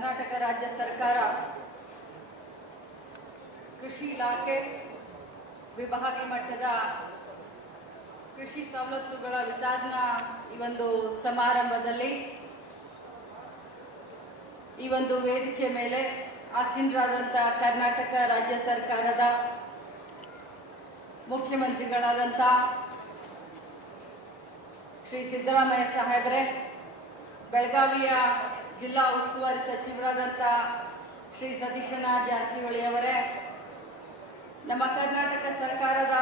ಕರ್ನಾಟಕ ರಾಜ್ಯ ಸರ್ಕಾರ ಕೃಷಿ ಇಲಾಖೆ ವಿಭಾಗ ಮಟ್ಟದ ಕೃಷಿ ಸವಲತ್ತುಗಳ ವಿತರಣಾ ಈ ಒಂದು ಸಮಾರಂಭದಲ್ಲಿ ಈ ಒಂದು ವೇದಿಕೆ ಮೇಲೆ ಆಸೀನರಾದಂಥ ಕರ್ನಾಟಕ ರಾಜ್ಯ ಸರ್ಕಾರದ ಮುಖ್ಯಮಂತ್ರಿಗಳಾದಂಥ ಶ್ರೀ ಸಿದ್ದರಾಮಯ್ಯ ಸಾಹೇಬರೇ, ಬೆಳಗಾವಿಯ ಜಿಲ್ಲಾ ಉಸ್ತುವಾರಿ ಸಚಿವರಾದಂಥ ಶ್ರೀ ಸತೀಶಣ್ಣ ಜಾರಕಿಹೊಳಿ ಅವರೇ, ನಮ್ಮ ಕರ್ನಾಟಕ ಸರ್ಕಾರದ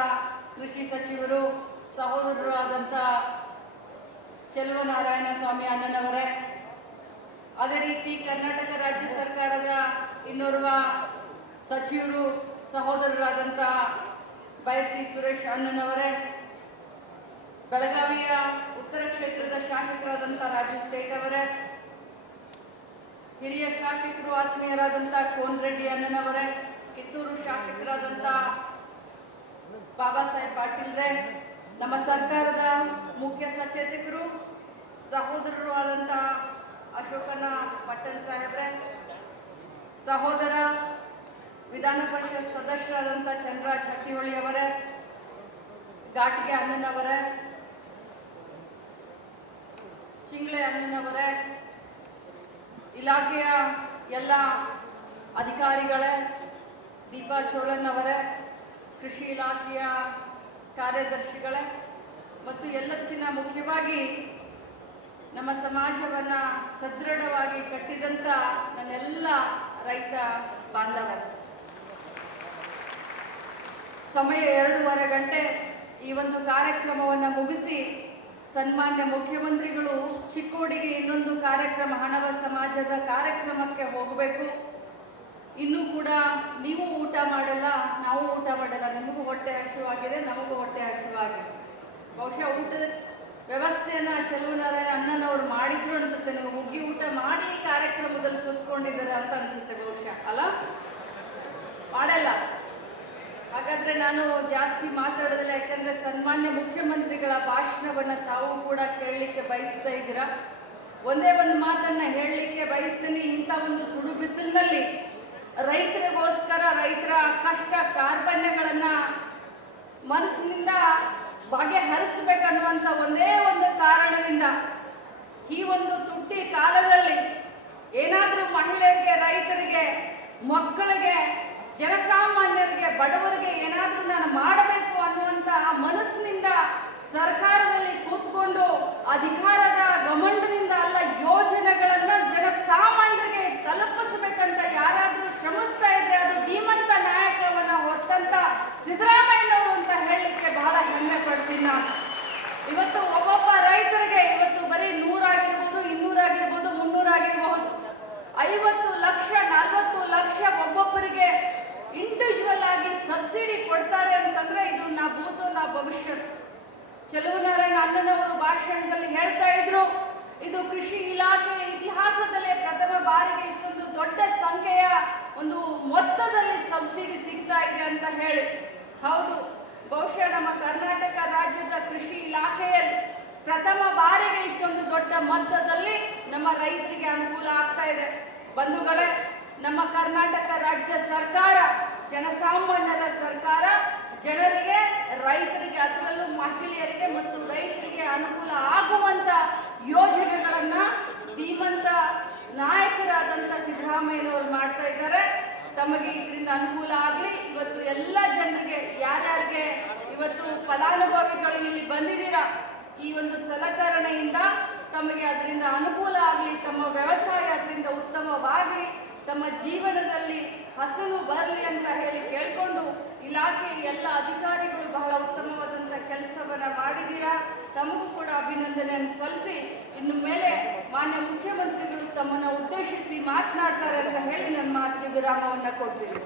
ಕೃಷಿ ಸಚಿವರು, ಸಹೋದರರು ಆದಂಥ ಚೆಲುವನಾರಾಯಣ ಸ್ವಾಮಿ ಅಣ್ಣನವರೇ, ಅದೇ ರೀತಿ ಕರ್ನಾಟಕ ರಾಜ್ಯ ಸರ್ಕಾರದ ಇನ್ನೋರ್ವ ಸಚಿವರು ಸಹೋದರರಾದಂಥ ಬೈರ್ತಿ ಸುರೇಶ್ ಅಣ್ಣನವರೇ, ಬೆಳಗಾವಿಯ ಉತ್ತರ ಕ್ಷೇತ್ರದ ಶಾಸಕರಾದಂಥ ರಾಜು ಸೇಠ್ ಅವರೇ ಹಿರಿಯ ಶಾಸಕರು ಆತ್ಮೀಯರಾದಂಥ ಕೋನ್ ರೆಡ್ಡಿ ಅಣ್ಣನವರೇ, ಕಿತ್ತೂರು ಶಾಸಕರಾದಂಥ ಬಾಬಾ ಸಾಹೇಬ್ ಪಾಟೀಲ್ರೇ, ನಮ್ಮ ಸರ್ಕಾರದ ಮುಖ್ಯ ಸಚೇತಕರು, ಸಹೋದರರು ಆದಂಥ ಅಶೋಕನ ಪಟ್ಟಣ್ ಸಾಹೇಬ್ರೆ, ಸಹೋದರ ವಿಧಾನ ಪರಿಷತ್ ಸದಸ್ಯರಾದಂಥ ಚಂದ್ರಾಜ್ ಹಟ್ಟಿಹೊಳಿ ಅವರೇ, ಘಾಟ್ಗೆ ಅಣ್ಣನವರೇ, ಚಿಂಗ್ಳೆ ಅಣ್ಣನವರೇ ಇಲಾಖೆಯ ಎಲ್ಲ ಅಧಿಕಾರಿಗಳೇ, ದೀಪಾ ಚೋಳನ್ ಅವರೇ ಕೃಷಿ ಇಲಾಖೆಯ ಕಾರ್ಯದರ್ಶಿಗಳೇ, ಮತ್ತು ಎಲ್ಲಕ್ಕಿಂತ ಮುಖ್ಯವಾಗಿ ನಮ್ಮ ಸಮಾಜವನ್ನು ಸದೃಢವಾಗಿ ಕಟ್ಟಿದಂಥ ನನ್ನೆಲ್ಲ ರೈತ ಬಾಂಧವರು. ಸಮಯ ಎರಡೂವರೆ ಗಂಟೆ ಈ ಒಂದು ಕಾರ್ಯಕ್ರಮವನ್ನು ಮುಗಿಸಿ ಸನ್ಮಾನ್ಯ ಮುಖ್ಯಮಂತ್ರಿಗಳು ಚಿಕ್ಕೋಡಿಗೆ ಇನ್ನೊಂದು ಕಾರ್ಯಕ್ರಮ, ಹಣವ ಸಮಾಜದ ಕಾರ್ಯಕ್ರಮಕ್ಕೆ ಹೋಗಬೇಕು. ಇನ್ನೂ ಕೂಡ ನೀವು ಊಟ ಮಾಡಲ್ಲ, ನಾವು ಊಟ ಮಾಡಲ್ಲ. ನಿಮಗೂ ಹೊಟ್ಟೆ ಹಸಿವಾಗಿದೆ ನಮಗೂ ಹೊಟ್ಟೆ ಹಸಿವಾಗಿದೆ ಬಹುಶಃ ಊಟದ ವ್ಯವಸ್ಥೆಯನ್ನು ಚಲುವನಾರಾಯಣ ಅಣ್ಣನವ್ರು ಮಾಡಿದ್ರು ಅನಿಸುತ್ತೆ. ನೀವು ಹುಗ್ಗಿ ಊಟ ಮಾಡಿ ಕಾರ್ಯಕ್ರಮದಲ್ಲಿ ಕೂತ್ಕೊಂಡಿದ್ದಾರೆ ಅಂತ ಅನಿಸುತ್ತೆ ಬಹುಶಃ, ಅಲ್ಲ? ಮಾಡಲ್ಲ. ಹಾಗಾದ್ರೆ ನಾನು ಜಾಸ್ತಿ ಮಾತಾಡೋದಿಲ್ಲ, ಯಾಕಂದ್ರೆ ಸನ್ಮಾನ್ಯ ಮುಖ್ಯಮಂತ್ರಿಗಳ ಭಾಷಣವನ್ನ ತಾವು ಕೂಡ ಕೇಳಲಿಕ್ಕೆ ಬಯಸ್ತಾ ಇದ್ದೀರಾ? ಒಂದೇ ಒಂದು ಮಾತನ್ನ ಹೇಳಲಿಕ್ಕೆ ಬಯಸ್ತೀನಿ, ಇಂಥ ಒಂದು ಸುಡು ಬಿಸಿಲಿನಲ್ಲಿ ರೈತರಿಗೋಸ್ಕರ ರೈತರ ಕಷ್ಟ ಕಾರ್ಪಣ್ಯಗಳನ್ನ ಮನಸ್ಸಿನಿಂದ ಬಗೆಹರಿಸ್ಬೇಕನ್ನುವಂಥ ಒಂದೇ ಒಂದು ಕಾರಣದಿಂದ ಈ ಒಂದು ತುಟ್ಟಿ ಕಾಲದಲ್ಲಿ ಏನಾದರೂ ಮಹಿಳೆಯರಿಗೆ, ರೈತರಿಗೆ, ಮಕ್ಕಳಿಗೆ, ಜನಸಾಮಾನ್ಯರಿಗೆ ಬಡವರಿಗೆ ಏನಾದರೂ ನಾನು ಮಾಡಬೇಕು ಅನ್ನುವಂಥ ಮನಸ್ಸಿನಿಂದ ಸರ್ಕಾರದಲ್ಲಿ ಕೂತ್ಕೊಂಡು ಅಧಿಕಾರದ ಗಮಂಡದಿಂದ ಅಲ್ಲ ಯೋಜನೆಗಳನ್ನ ಜನಸಾಮಾನ್ಯರಿಗೆ ತಲುಪಿಸಬೇಕಂತ ಯಾರಾದರೂ ಶ್ರಮಿಸ್ತಾ ಇದ್ರೆ ಅದು ಧೀಮಂತ ನಾಯಕವನ್ನ ಹೊತ್ತಂತ ಸಿದ್ದರಾಮಯ್ಯನವರು ಅಂತ ಹೇಳಲಿಕ್ಕೆ ಬಹಳ ಹೆಮ್ಮೆ ಪಡ್ತೀನಿ ನಾನು ಇವತ್ತು ಒಬ್ಬೊಬ್ಬ ರೈತರಿಗೆ ಇವತ್ತು ಬರೀ ನೂರಾಗಿರ್ಬೋದು ಇನ್ನೂರಾಗಿರ್ಬೋದು ಮುನ್ನೂರಾಗಿರ್ಬಹುದು ಐವತ್ತು ಲಕ್ಷ ನಲವತ್ತು ಲಕ್ಷ ಒಬ್ಬೊಬ್ಬರಿಗೆ ಇಂಡಿವಿಜುವಲ್ ಆಗಿ ಸಬ್ಸಿಡಿ ಕೊಡ್ತಾರೆ ಅಂತಂದ್ರೆ ಇದು ನಾ ಭೂತು, ನಾ ಭವಿಷ್ಯ. ಚೆಲುವನಾರಾಯಣ ಅಣ್ಣನವರು ಭಾಷಣದಲ್ಲಿ ಹೇಳ್ತಾ ಇದ್ರು, ಇದು ಕೃಷಿ ಇಲಾಖೆ ಇತಿಹಾಸದಲ್ಲೇ ಪ್ರಥಮ ಬಾರಿಗೆ ಇಷ್ಟೊಂದು ದೊಡ್ಡ ಸಂಖ್ಯೆಯ ಒಂದು ಮೊತ್ತದಲ್ಲಿ ಸಬ್ಸಿಡಿ ಸಿಗ್ತಾ ಇದೆ ಅಂತ ಹೇಳಿ. ಹೌದು, ಬಹುಶಃ ನಮ್ಮ ಕರ್ನಾಟಕ ರಾಜ್ಯದ ಕೃಷಿ ಇಲಾಖೆಯಲ್ಲಿ ಪ್ರಥಮ ಬಾರಿಗೆ ಇಷ್ಟೊಂದು ದೊಡ್ಡ ಮೊತ್ತದಲ್ಲಿ ನಮ್ಮ ರೈತರಿಗೆ ಅನುಕೂಲ ಆಗ್ತಾ ಇದೆ. ಬಂಧುಗಳೇ ನಮ್ಮ ಕರ್ನಾಟಕ ರಾಜ್ಯ ಸರ್ಕಾರ, ಜನಸಾಮಾನ್ಯರ ಸರ್ಕಾರ, ಜನರಿಗೆ, ರೈತರಿಗೆ, ಅದರಲ್ಲೂ ಮಹಿಳೆಯರಿಗೆ ಮತ್ತು ರೈತರಿಗೆ ಅನುಕೂಲ ಆಗುವಂತ ಯೋಜನೆಗಳನ್ನ ಧೀಮಂತ ನಾಯಕರಾದಂಥ ಸಿದ್ದರಾಮಯ್ಯನವರು ಮಾಡ್ತಾ ಇದ್ದಾರೆ. ತಮಗೆ ಇದರಿಂದ ಅನುಕೂಲ ಆಗಲಿ. ಇವತ್ತು ಎಲ್ಲ ಜನರಿಗೆ, ಯಾರ್ಯಾರಿಗೆ ಇವತ್ತು ಫಲಾನುಭವಿಗಳು ಇಲ್ಲಿ ಬಂದಿದ್ದೀರಾ, ಈ ಒಂದು ಸಲಕರಣೆಯಿಂದ ತಮಗೆ ಅದರಿಂದ ಅನುಕೂಲ ಆಗಲಿ, ತಮ್ಮ ವ್ಯವಸಾಯ ಅದರಿಂದ ಉತ್ತಮವಾಗಲಿ. ತಮ್ಮ ಜೀವನದಲ್ಲಿ ಹಸನು ಬರಲಿ ಅಂತ ಹೇಳಿ ಕೇಳಿಕೊಂಡು ಇಲಾಖೆ ಎಲ್ಲ ಅಧಿಕಾರಿಗಳು ಬಹಳ ಉತ್ತಮವಾದಂಥ ಕೆಲಸವನ್ನು ಮಾಡಿದ್ದೀರಾ? ತಮಗೂ ಕೂಡ ಅಭಿನಂದನೆಯನ್ನು ಸಲ್ಲಿಸಿ. ಇನ್ನು ಮೇಲೆ ಮಾನ್ಯ ಮುಖ್ಯಮಂತ್ರಿಗಳು ತಮ್ಮನ್ನು ಉದ್ದೇಶಿಸಿ ಮಾತನಾಡ್ತಾರೆ ಅಂತ ಹೇಳಿ ನನ್ನ ಮಾತಿಗೆ ವಿರಾಮವನ್ನು ಕೊಡ್ತೀನಿ.